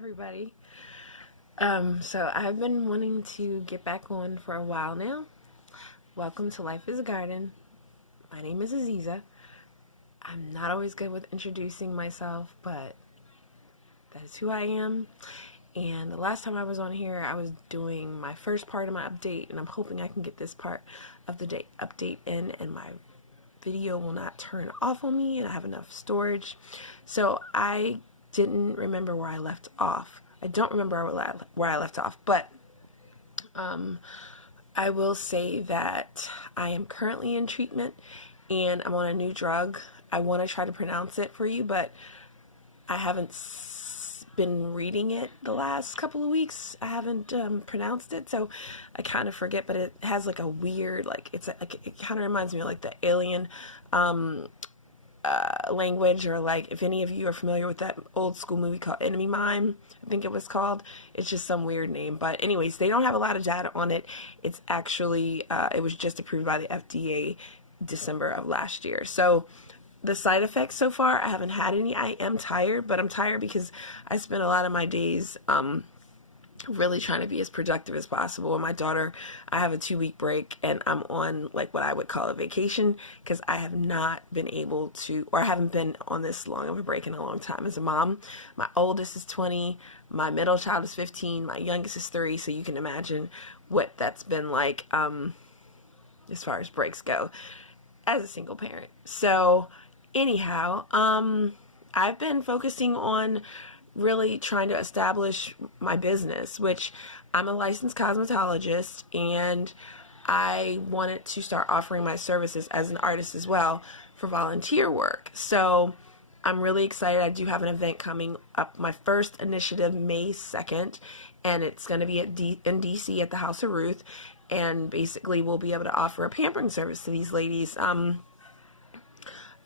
everybody. So I've been wanting to get back on for a while now. Welcome to Life is a Garden. My name is Aziza. I'm not always good with introducing myself, but that is who I am. And the last time I was on here, I was doing my first part of my update, and I'm hoping I can get this part of the day update in, and my video will not turn off on me, and I have enough storage. So I didn't remember where I left off. I don't remember where I left off, but I will say that I am currently in treatment, and I'm on a new drug. I want to try to pronounce it for you, but I haven't been reading it the last couple of weeks. I haven't pronounced it, so I kind of forget, but it has like a weird, it kind of reminds me of like the alien language, or like if any of you are familiar with that old school movie called Enemy Mine, I think it was called. It's just some weird name, but anyways, they don't have a lot of data on it. It's actually it was just approved by the FDA December of last year. So the side effects so far, I haven't had any. I am tired, but I'm tired because I spent a lot of my days really trying to be as productive as possible. And my daughter, I have a 2-week break, and I'm on like what I would call a vacation, because I have not been able to, or I haven't been on this long of a break in a long time as a mom. My oldest is 20, my middle child is 15, my youngest is 3, so you can imagine what that's been like as far as breaks go as a single parent. So anyhow, I've been focusing on really trying to establish my business, which I'm a licensed cosmetologist, and I wanted to start offering my services as an artist as well for volunteer work. So I'm really excited. I do have an event coming up, my first initiative, May 2nd, and it's going to be in DC at the House of Ruth, and basically we'll be able to offer a pampering service to these ladies, and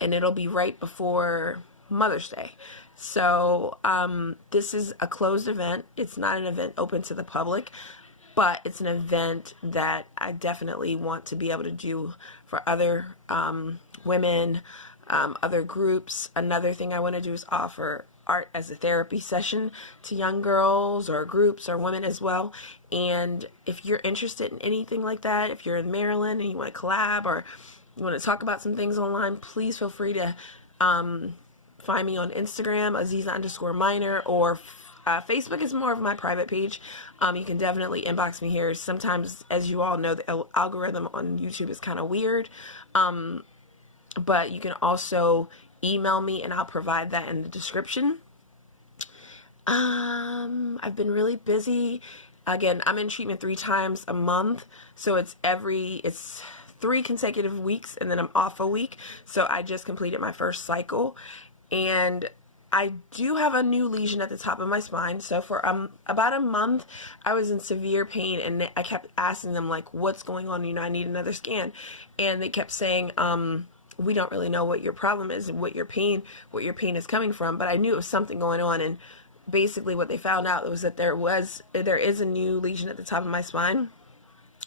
it'll be right before Mother's Day. So this is a closed event. It's not an event open to the public, but it's an event that I definitely want to be able to do for other women, other groups. Another thing I want to do is offer art as a therapy session to young girls or groups or women as well. And if you're interested in anything like that, if you're in Maryland and you want to collab, or you want to talk about some things online, please feel free to find me on Instagram, Aziza_minor, or Facebook is more of my private page. You can definitely inbox me here. Sometimes, as you all know, the algorithm on YouTube is kind of weird, but you can also email me, and I'll provide that in the description. I've been really busy. Again, I'm in treatment 3 times a month, so it's 3 consecutive weeks, and then I'm off a week. So I just completed my first cycle, and I do have a new lesion at the top of my spine. So for about a month, I was in severe pain, and I kept asking them, like, what's going on? I need another scan. And they kept saying, we don't really know what your problem is and what your pain is coming from. But I knew it was something going on, and basically what they found out was that there is a new lesion at the top of my spine.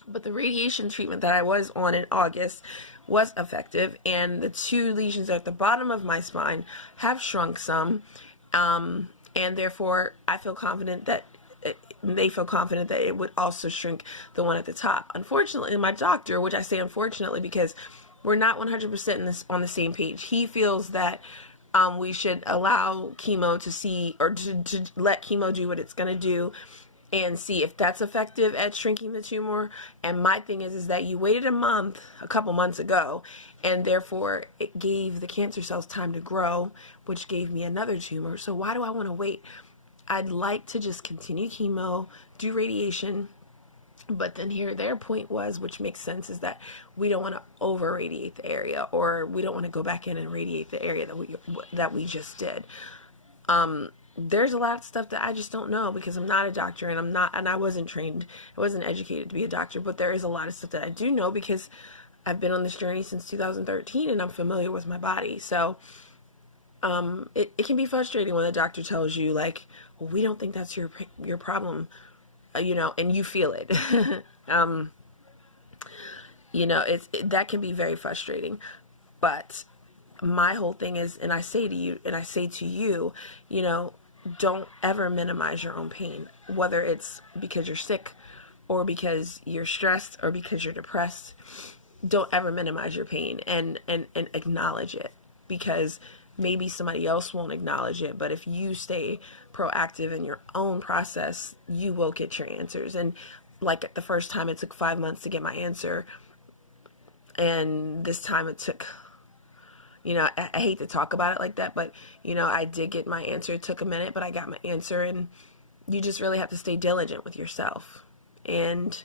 But the radiation treatment that I was on in August was effective, and the 2 lesions at the bottom of my spine have shrunk some, and therefore I feel confident that they feel confident that it would also shrink the one at the top. Unfortunately, my doctor, which I say unfortunately because we're not 100% on the same page, he feels that we should allow chemo to see, or to let chemo do what it's going to do, and see if that's effective at shrinking the tumor. And my thing is that you waited a couple months ago, and therefore it gave the cancer cells time to grow, which gave me another tumor. So why do I want to wait? I'd like to just continue chemo, do radiation, but then their point was, which makes sense, is that we don't want to over radiate the area, or we don't want to go back in and radiate the area that we just did. There's a lot of stuff that I just don't know, because I'm not a doctor, and I wasn't trained, I wasn't educated to be a doctor, but there is a lot of stuff that I do know because I've been on this journey since 2013, and I'm familiar with my body. So it can be frustrating when the doctor tells you, like, well, we don't think that's your problem, and you feel it. That can be very frustrating. But my whole thing is, and I say to you, don't ever minimize your own pain, whether it's because you're sick or because you're stressed or because you're depressed. Don't ever minimize your pain, and acknowledge it, because maybe somebody else won't acknowledge it, but if you stay proactive in your own process, you will get your answers. And like the first time, it took 5 months to get my answer, and this time it took, I hate to talk about it like that, but I did get my answer. It took a minute, but I got my answer. And you just really have to stay diligent with yourself. And